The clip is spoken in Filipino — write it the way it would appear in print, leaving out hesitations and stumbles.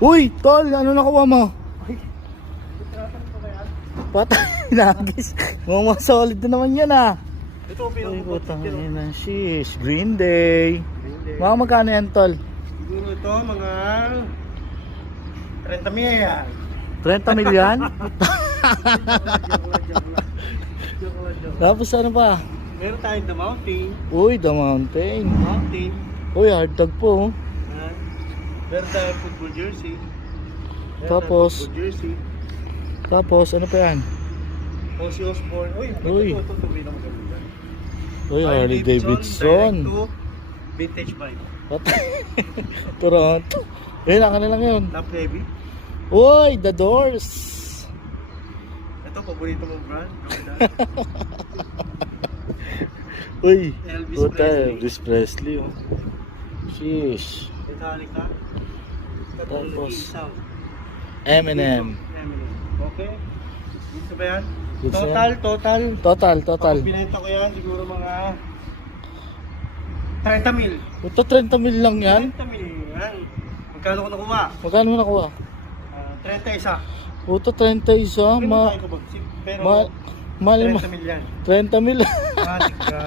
Uy, tol, ano nakuha mo? Patay, nagis. Mga solid na naman yan ah. Ito ang Uy, pinakabot. putang ina, shish. Green Day. Mga magkano yan, tol? Siguro ito mga 30 mil. 30 million? Tapos ano pa? Meron tayong The Mountain. Uy, The Mountain. Mountain. Uy, hard tag po. Oh. Meron tayong football jersey. Tapos? Football jersey. Tapos, ano pa yan? Ozzy Osbourne. Uy. Ito pinakaganda. Uy, Harley Davidson. Direct to vintage bike. Patay. Toronto. Ayun, akin na lang yun. Top heavy. Uy, The Doors. Ito, paborito mong brand. Uy, Elvis puta, Presley. Elvis Presley. Oh. Sheesh. Metallica. Tapos, Sound. Eminem. Eminem. Okay. Dito ba yan? Good Total. Total. Pag binenta ko yan, siguro mga 30 mil. Ito, 30 mil lang yan. 30 mil yan. Magkano ko nakuha? Magkano mo nakuha? 31. Puto, 31. Pero Mahal mo. 30 mil yan. 30 mil. Matik ka.